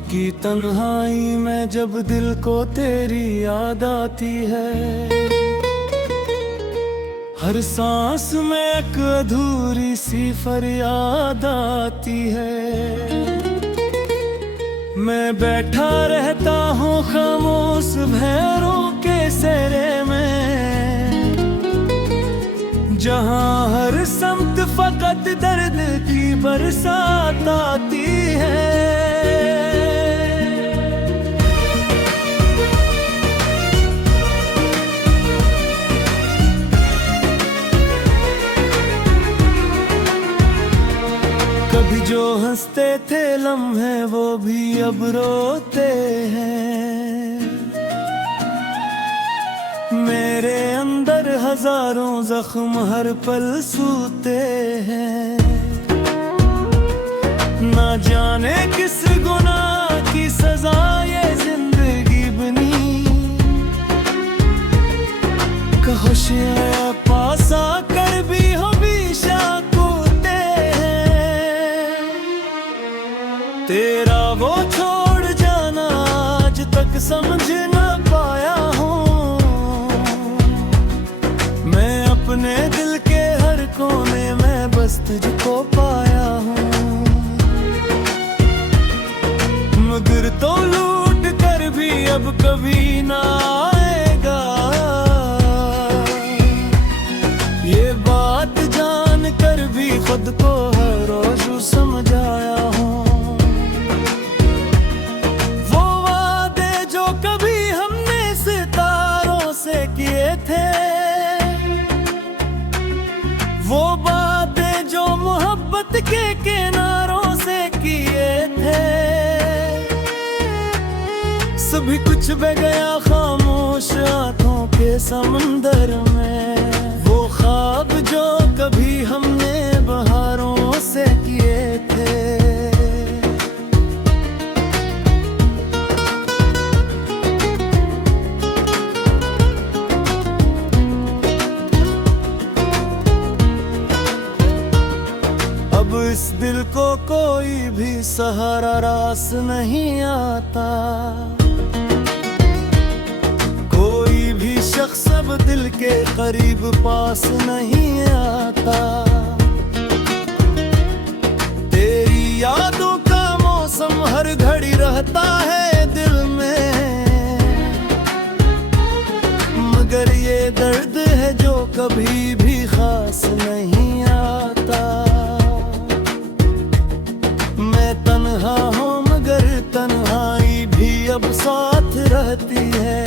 की तन्हाई में जब दिल को तेरी याद आती है, हर सांस में एक अधूरी सी फरियाद आती है। मैं बैठा रहता हूँ खामोश भैरों के सेरे में, जहाँ हर समत फकत दर्द की बरसात आती है। कभी जो हंसते थे लम्हे वो भी अब रोते हैं। मेरे अंदर हजारों जख्म हर पल सूते हैं। ना जाने किस गुनाह की सजा ये जिंदगी बनी, खुशियाँ पास आकर भी हमेशा कूदते हैं। तेरा वो छोड़ जाना आज तक समझ न पाया हूँ। मैं अपने दिल के हर कोने में बस तुझको पाया हूँ। मगर तो लूट कर भी अब कभी ना आएगा, ये बात जान कर भी खुद को हर रोज समझाया हूँ। वो वादे जो कभी हमने सितारों से किए थे, वो बातें जो मोहब्बत के किनारों से किए थे, सभी कुछ बह गया खामोश आंखों के समंदर में। वो ख्वाब जो कभी हमने बहारों से किए थे, अब इस दिल को कोई भी सहारा रास नहीं आता। कोई भी शख्स अब दिल के करीब पास नहीं आता। तेरी यादों का मौसम हर घड़ी रहता है दिल में, मगर ये दर्द है जो कभी भी खास नहीं आता। मैं तन्हा हूँ मगर तन्हाई भी अब साथ रहती है।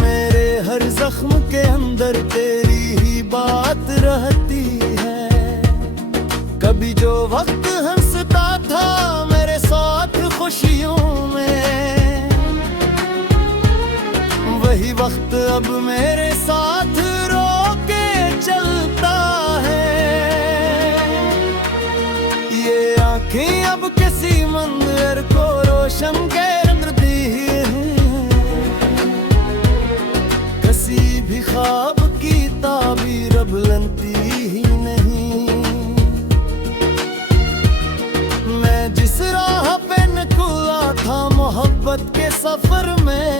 मेरे हर जख्म के अंदर तेरी ही बात रहती है। कभी जो वक्त हंसता था मेरे साथ खुशियों में, वही वक्त अब मेरे साथ रो के चलता है। ये आँखें अब किसी मंदिर को रोशन कर दी हैं, किसी भी ख्वाब की ताबीर अब बनती ही नहीं। मैं जिस राह पे निकला था मोहब्बत के सफर में,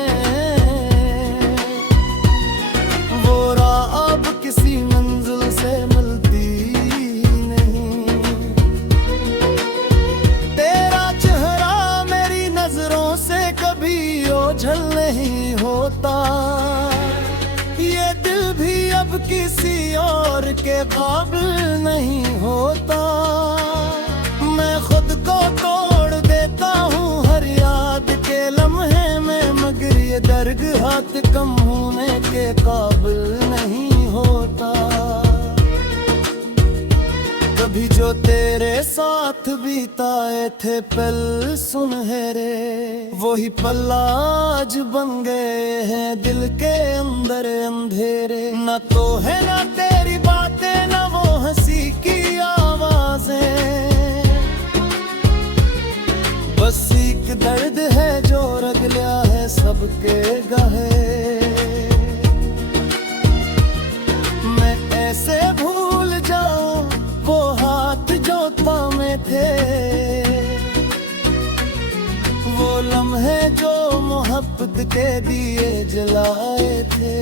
वो राह अब किसी मंजिल से मिलती ही नहीं। तेरा चेहरा मेरी नजरों से कभी ओझल नहीं होता। ये दिल भी अब किसी और के काबिल नहीं होता। मैं खुद को तोड़ देता हूँ हर याद के लम्हे में, मगर ये दर्द हाथ कम होने के काबिल नहीं होता। कभी जो तेरे साथ बिताए थे पल सुनहरे, वही पल आज बन गए हैं दिल के अंदर अंधेरे। न तो है ना तेरी बातें न वो हंसी की आवाजें, बस एक दर्द है जो रग लिया है सबके गहे। मैं ऐसे भूल जाऊं वो हाथ जो थामे थे, के दिए जलाए थे।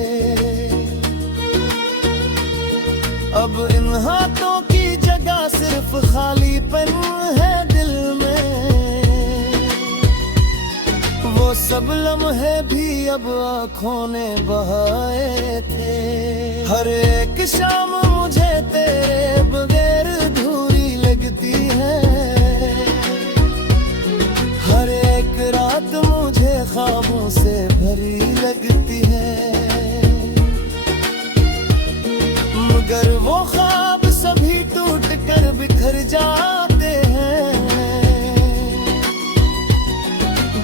अब इन हाथों की जगह सिर्फ खालीपन है दिल में। वो सब लम्हे भी अब आँखों ने बहाए थे। हर एक शाम मुझे तेरे बगैर अधूरी लगती है। हर एक रात मुझे ख्वाबों से भरी लगती है। मगर वो ख्वाब सभी टूट कर बिखर जाते हैं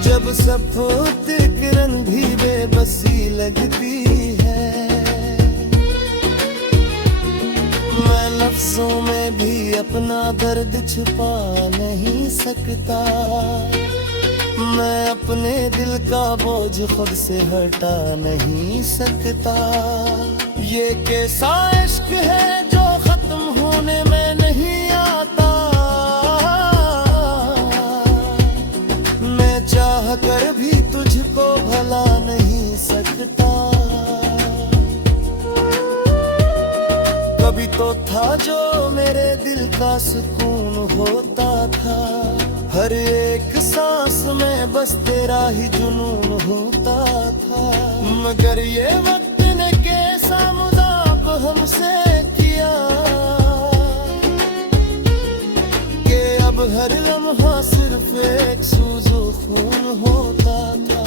जब सफेद किरण भी बेबसी लगती है। मैं लफ्जों में भी अपना दर्द छुपा नहीं सकता। मैं अपने दिल का बोझ खुद से हटा नहीं सकता। ये कैसा इश्क है जो खत्म होने में नहीं आता। मैं चाह कर भी तुझको भला नहीं सकता। कभी तो था जो मेरे दिल का सुकून होता था। हर एक सांस में बस तेरा ही जुनून होता था। मगर ये वक्त ने कैसा मज़ाक हमसे किया कि अब हर लम्हा सिर्फ एक सूज़ो खून होता था।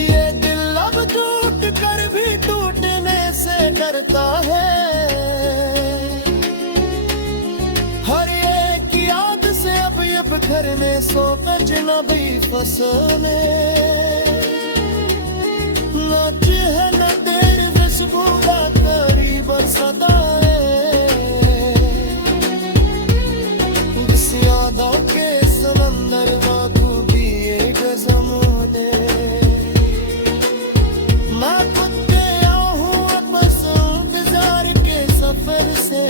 ये दिल अब टूट कर भी टूटने से डरता है। हर एक याद से अब ये बिखरने सो पे जनाबी फसने। नाच है न तेरी खुशबू का करीब सदाए। इस यादों के समंदर में डूबी एक कसम दे। मैं खुद गया हूँ बस इंतजार के सफर से।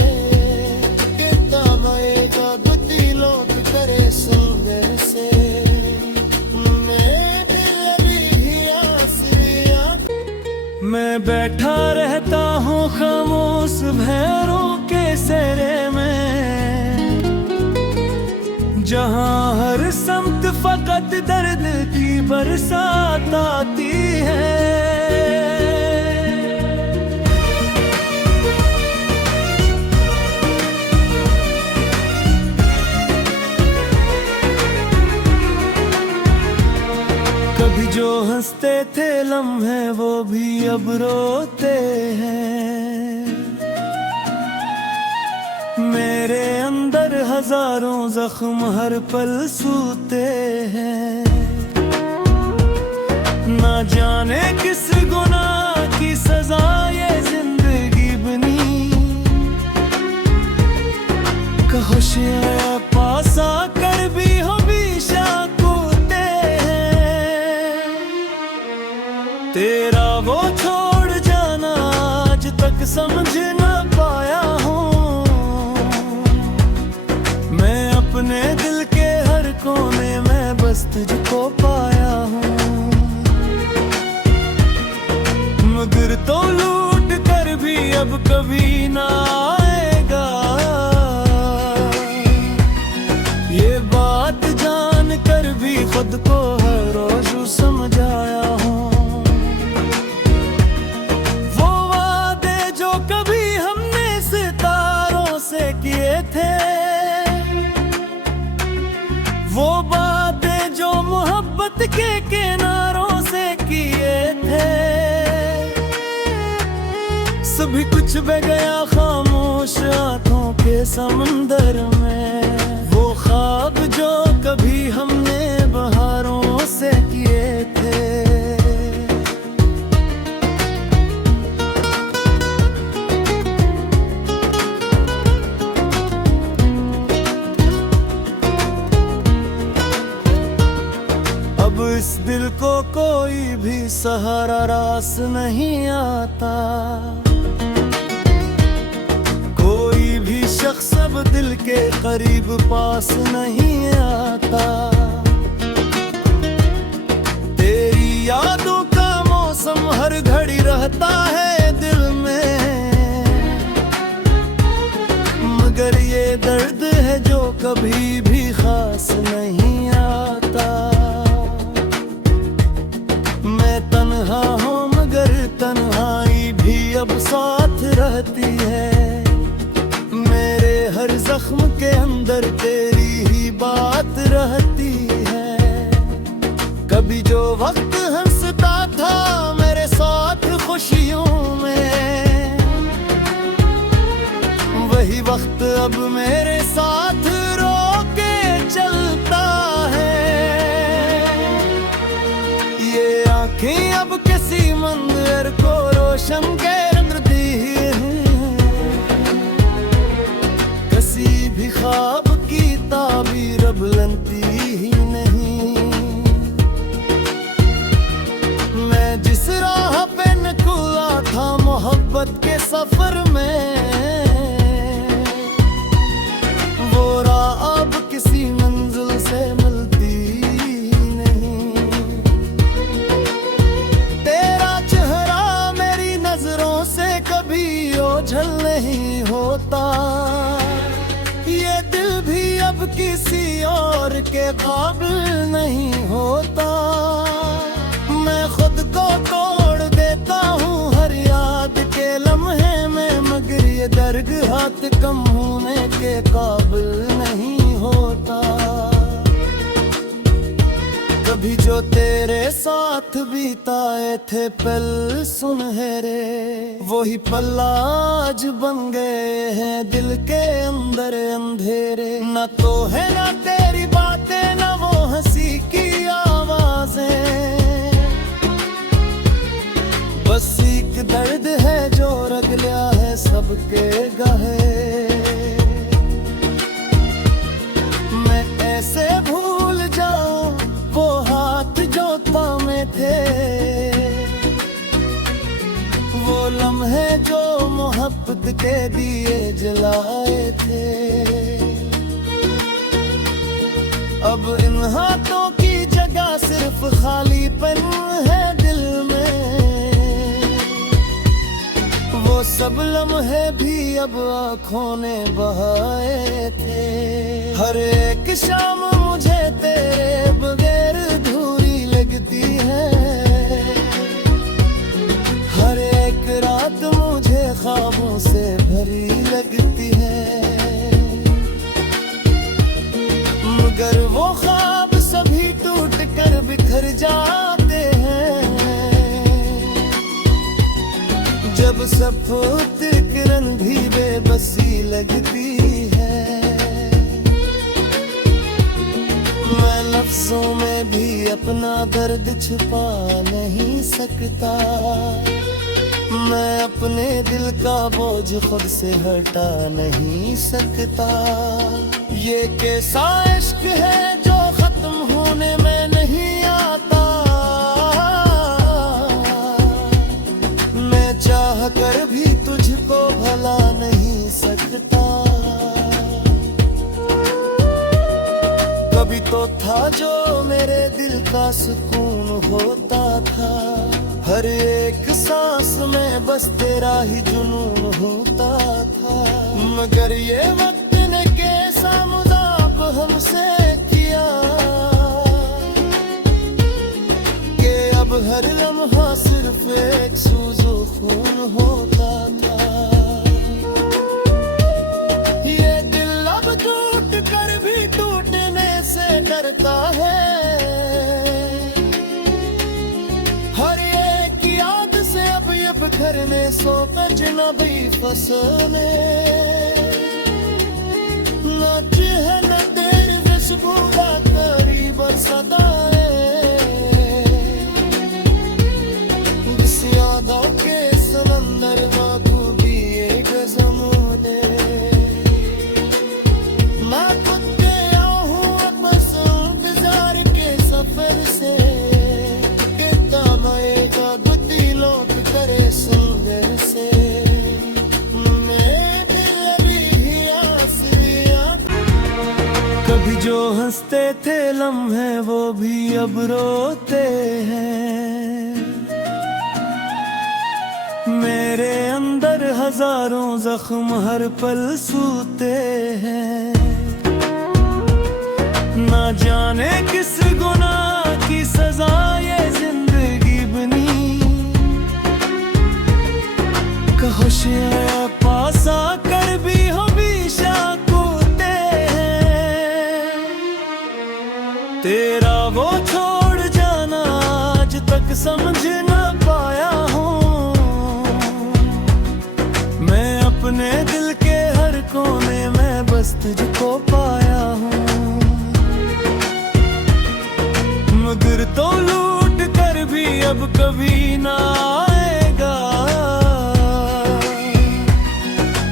कितना आएगा बुद्धि लौट करे सुंदर से। मैं बैठा रहता हूँ खामोश भैरों के सेरे में। जहाँ हर समत फकत दर्द की बरसात आती है। कभी जो हंसते थे लम्हे वो भी अब रोते हैं। मेरे अंदर हजारों जख्म हर पल सूते हैं। ना जाने किस गुनाह की सजा ये जिंदगी बनी। खुशियाँ पास आकर भी हमेशा तेरा वो छोड़ जाना आज तक समझ न पाया हूँ। मैं अपने दिल के हर कोने में बस तुझको पाया हूँ। मगर तो लूट कर भी अब कभी ना आएगा। ये बात जान कर भी खुद को हर रोज समझाया हूँ। किए थे वो बातें जो मोहब्बत के किनारों से किए थे। सभी कुछ बह गया खामोश आंखों के समंदर में। वो ख्वाब जो कभी हमने बहारों से किए थे। इस दिल को कोई भी सहारा रास नहीं आता। कोई भी शख्स अब दिल के करीब पास नहीं आता। यादों का मौसम हर घड़ी रहता है दिल में, मगर ये दर्द है जो कभी भी खास नहीं आता। मैं तन्हा हूँ मगर तन्हाई भी अब साथ रहती है। मेरे हर जख्म के अंदर तेरी ही बात रहती है। कभी जो वक्त हंसता था मेरे साथ खुशियों में, वही वक्त अब मेरे साथ रो के चलता है। ये आँखें अब किसी मंदिर को रोशन करती हैं, किसी भी ख्वाब की ताबीर अब बनती ही नहीं। मैं जिस राह पे निकला था मोहब्बत के सफर में, वो राह अब किसी मंजिल से मिलती ही नहीं। तेरा चेहरा मेरी नजरों से कभी ओझल नहीं होता। ये दिल भी अब किसी और के काबिल नहीं होता। मैं खुद को तोड़ देता हूँ हर याद के लम्हे में, मगर ये दर्द हाथ कम होने के काबिल नहीं होता। कभी जो तेरे साथ बिताए थे पल सुनहरे, वही पल आज बन गए हैं दिल के अंदर अंधेरे। न तो है ना तेरी बातें न वो हंसी की आवाजें, बस एक दर्द है जो रग लिया है सबके गहे। मैं ऐसे भूल जाऊं वो हाथ जो थामे थे, वो लम्हे जो मोहब्बत के दिए जलाए थे। अब इन हाथों की जगह सिर्फ खालीपन है दिल में। वो सब लम्हे भी अब आँखों ने बहाए थे। हर एक शाम मुझे तेरे बगैर अधूरी लगती है। हर एक रात मुझे ख्वाबों से भरी लगती है, मगर वो ख्वाब सभी टूट कर बिखर जाते हैं। जब सब किरण भी बेबसी लगती है, मैं लफ्जों में भी अपना दर्द छुपा नहीं सकता। मैं अपने दिल का बोझ खुद से हटा नहीं सकता। ये कैसा इश्क है जो खत्म होने में नहीं आता। मैं चाह कर भी तुझको भला नहीं सकता। कभी तो था जो मेरे दिल का सुकून होता था। हर एक सांस में बस तेरा ही जुनून होता था, मगर ये वक्त ने कैसा मज़ाक हमसे किया कि अब हर लम्हा सिर्फ एक सूजो खून होता था। ये दिल अब टूट कर भी टूटने से डरता है। हर एक याद से अब ये बिखरने सो अजनबी फसले। नाच है न तेरी खुशबू का करीब सदाए, जिस यादों के समंदर में डूबी एक कसम दे। मैं खुद गया हूँ बस इंतजार के सफर से, कितना आएगा बुद्धि लौट करे सुंदर से। मैं दिल भी आसिया, कभी जो हंसते थे लम्हे वो भी अब रोते हैं। मेरे अंदर हजारों जख्म हर पल सूते हैं, ना जाने किस गुनाह की सजा ये जिंदगी बनी। होशियार पास आकर भी हमेशा कूदते हैं, तेरा वो छोड़ जाना आज तक समझ ना पाया हूँ। मैं अपने दिल के हर कोने में बस तुझको पाया हूँ, मगर तो लूट कर भी अब कभी ना आएगा।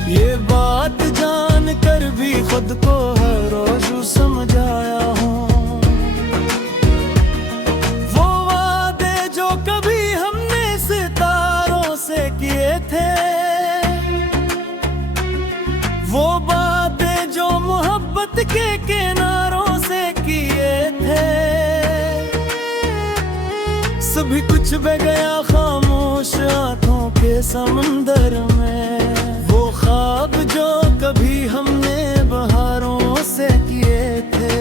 ये बात जान कर भी खुद को हर रोज समझाया हूँ। वो वादे जो कभी हमने सितारों से किए थे, वो बातें जो मोहब्बत के किनारों से किए थे, सभी कुछ बह गया खामोश आंखों के समंदर में। वो ख्वाब जो कभी हमने बहारों से किए थे,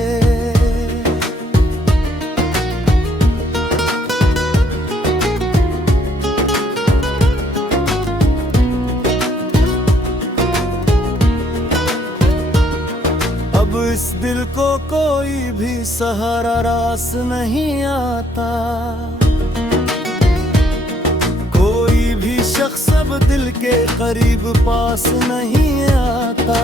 अब इस दिल को कोई भी सहारा रास नहीं आता। कोई भी शख्स अब दिल के करीब पास नहीं आता।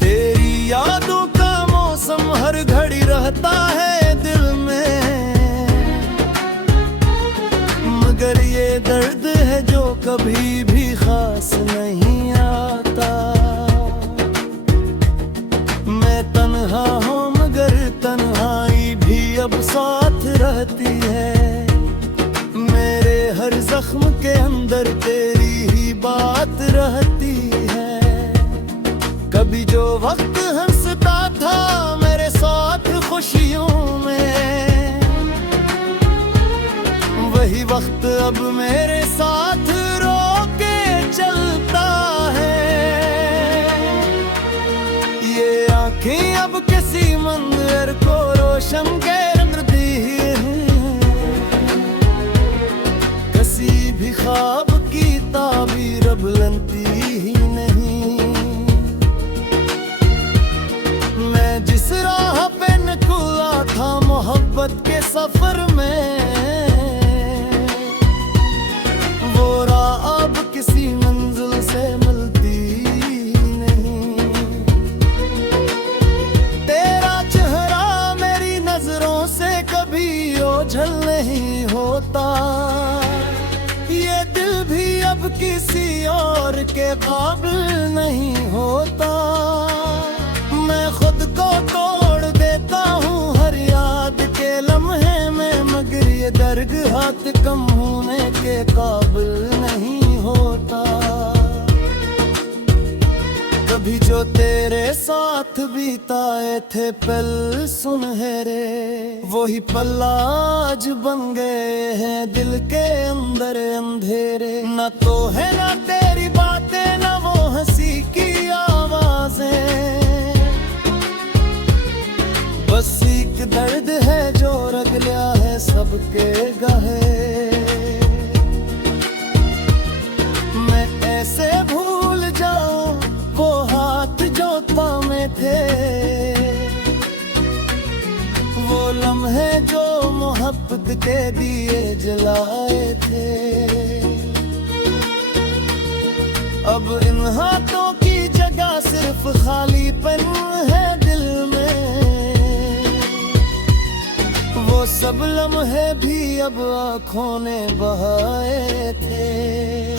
तेरी यादों का मौसम हर घड़ी रहता है दिल में, मगर ये दर्द है जो कभी भी खास नहीं आता। मैं तन्हा हूँ मगर तन्हाई भी अब साथ रहती है। मेरे हर जख्म के अंदर तेरी ही बात रहती है। कभी जो वक्त हंसता था मेरे साथ खुशियों में, वही वक्त अब मेरे साथ रो के चलता है। ये आँखें अब किसी मंदिर को रोशन कर दी हैं, किसी भी ख्वाब की ताबीर अब बनती ही नहीं। मैं जिस राह पे निकला था मोहब्बत के सफर में, वो राह अब किसी मंजिल से मिलती ही नहीं। तेरा चेहरा मेरी नजरों से कभी ओझल नहीं होता। ये दिल भी अब किसी और के काबिल नहीं होता। मैं खुद को तोड़ देता हूँ हर याद के लम्हे में, मगर ये दर्द हाथ कम होने के काबिल नहीं होता। कभी जो तेरे साथ बिताए थे पल सुनहरे, वही पल आज बन गए हैं दिल के अंदर अंधेरे। न तो है ना तेरी बातें न वो हंसी की आवाजें, बस एक दर्द है जो रग लिया है सबके गहे। मैं ऐसे भूल जाऊं वो हाथ जो थामे थे, वो लम्हे जो मोहब्बत के दिए जलाए थे। अब इन हाथों की जगह सिर्फ खालीपन है दिल में। वो सब लम्हे भी अब आँखों ने बहाए थे।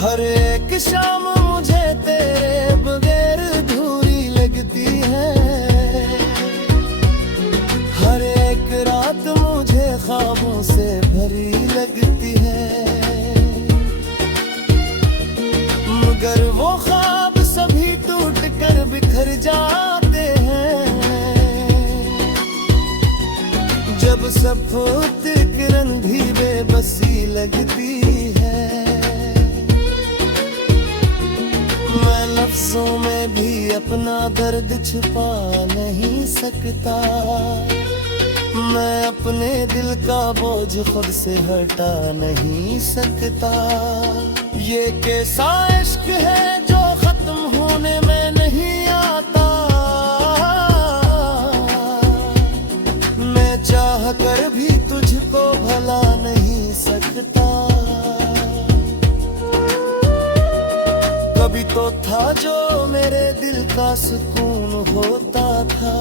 हर एक शाम मुझे तेरे बगैर अधूरी लगती है। हर एक रात मुझे ख्वाबों से भरी लगती है, मगर वो ख्वाब सभी टूट कर बिखर जाते हैं। जब सब होते किरण भी बेबसी लगती है। मैं लफ्जों में भी अपना दर्द छुपा नहीं सकता। मैं अपने दिल का बोझ खुद से हटा नहीं सकता। ये कैसा इश्क है जो खत्म होने में नहीं आता। मैं चाह कर भी तुझको भला नहीं सकता। कभी तो था जो मेरे दिल का सुकून होता था।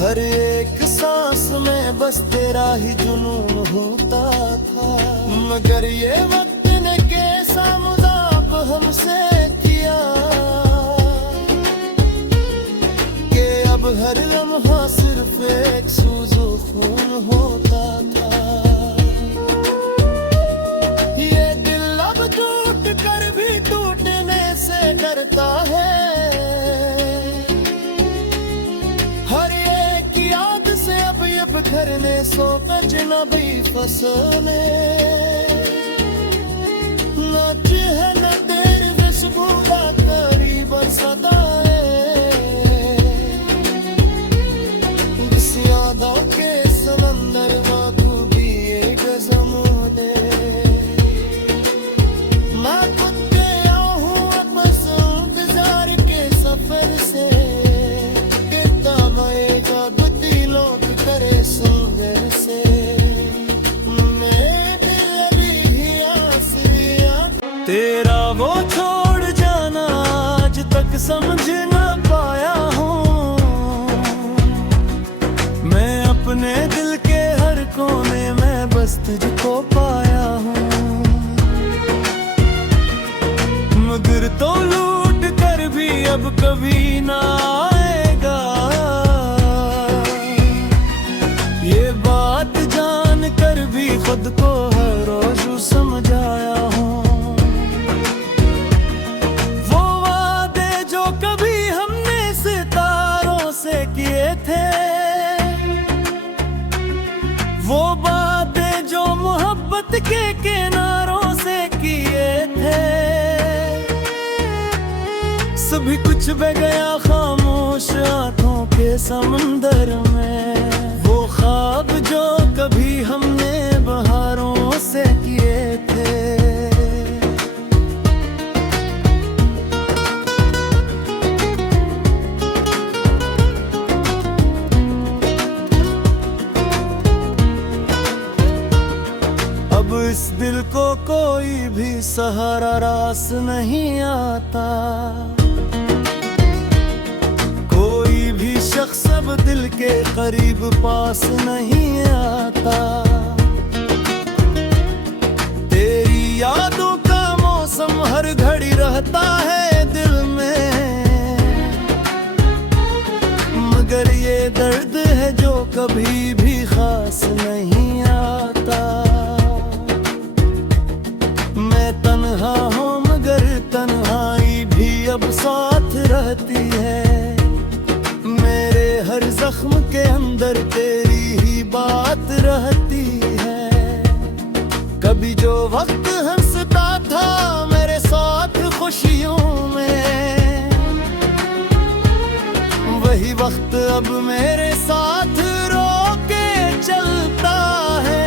हर एक सांस में बस तेरा ही जुनून होता था। मगर ये वक्त ने कैसा मज़ाक हमसे किया कि अब हर लम्हा सिर्फ एक सूज़ो खून होता था। ये दिल अब टूट कर भी टूटने से डरता है। हर एक याद से अब ये बिखरने सो अजनबी फसले। नाच है न तेरी खुशबू का करीब सदाए। इस यादों के समंदर में भी एक समुद्र। मैं खुद गया हूँ बस इंतजार के सफर से। किताब आएगा बुद्धि लौट करे सुंदर से। तेरा वो छोड़ जाना आज तक समझ न पाया हूँ। मैं अपने दिल के हर कोने में बस तुझको पाया हूँ। मगर तो लूट कर भी अब कभी ना आएगा। ये बात जान कर भी खुद को हर रोज समझाया हूँ। किए थे वो बातें जो मोहब्बत के किनारों से किए थे। सभी कुछ बह गया खामोश आंखों के समंदर में। वो ख्वाब जो कभी हमने बहारों से किए थे। अब इस दिल को कोई भी सहारा रास नहीं आता। कोई भी शख्स अब दिल के करीब पास नहीं आता। तेरी यादों का मौसम हर घड़ी रहता है दिल में। मगर ये दर्द है जो कभी भी खास नहीं आता। तन्हा हूँ मगर तन्हाई भी अब साथ रहती है। मेरे हर जख्म के अंदर तेरी ही बात रहती है। कभी जो वक्त हंसता था मेरे साथ खुशियों में। वही वक्त अब मेरे साथ रो के चलता है।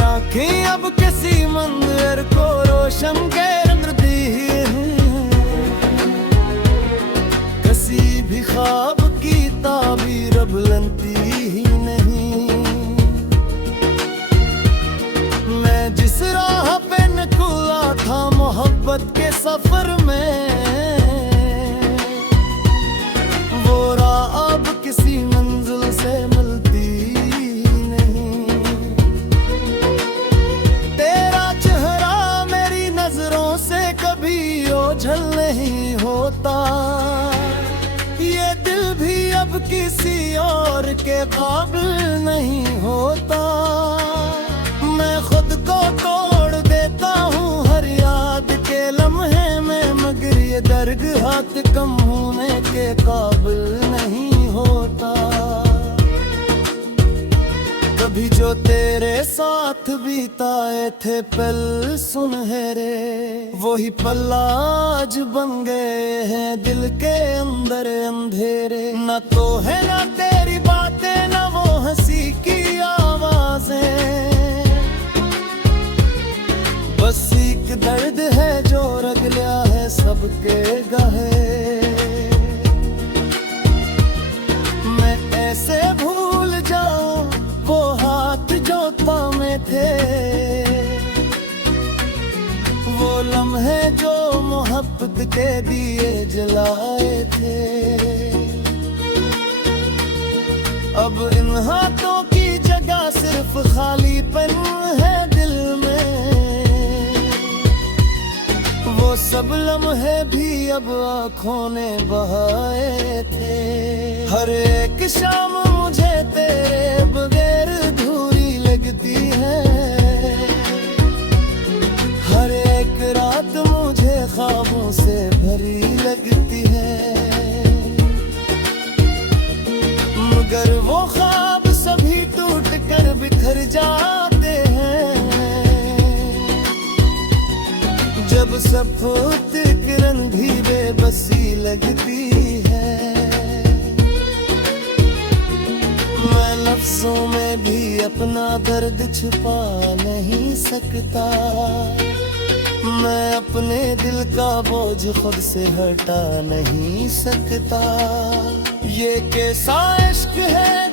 आँखें अब किसी मंदिर को रोशन करती हैं। किसी भी ख्वाब की ताबीर अब बनती ही नहीं। मैं जिस राह पे निकला था मोहब्बत के सफर में। वो राह अब किसी मंजिल से मिलती ओझल नहीं होता। ये दिल भी अब किसी और के काबिल नहीं होता। मैं खुद को तोड़ देता हूँ हर याद के लम्हे में। मगर ये दर्द हाथ कम होने के काबिल नहीं होता। भी जो तेरे साथ बिताए थे पल सुनहरे, वही पल आज बन गए हैं दिल के अंदर अंधेरे। न तो है ना तेरी बातें, न वो हंसी की आवाजें, बस एक दर्द है जो रग लिया है सबके गहे। मैं ऐसे भूल जाऊं वो हाथ जो थामे थे, वो लम्हे जो मोहब्बत के दिए जलाए थे। अब इन हाथों की जगह सिर्फ खालीपन है दिल में, वो सब लम्हे भी अब आँखों ने बहाए थे। हर एक शाम मुझे तेरे बगैर अधूरी लगती है, हर एक रात मुझे ख्वाबों से भरी लगती है। मगर वो ख्वाब सभी टूट कर बिखर जाते हैं, जब सब किरण भी बेबसी लगती है। मैं लफ्जों में भी अपना दर्द छुपा नहीं सकता, मैं अपने दिल का बोझ खुद से हटा नहीं सकता। ये कैसा इश्क है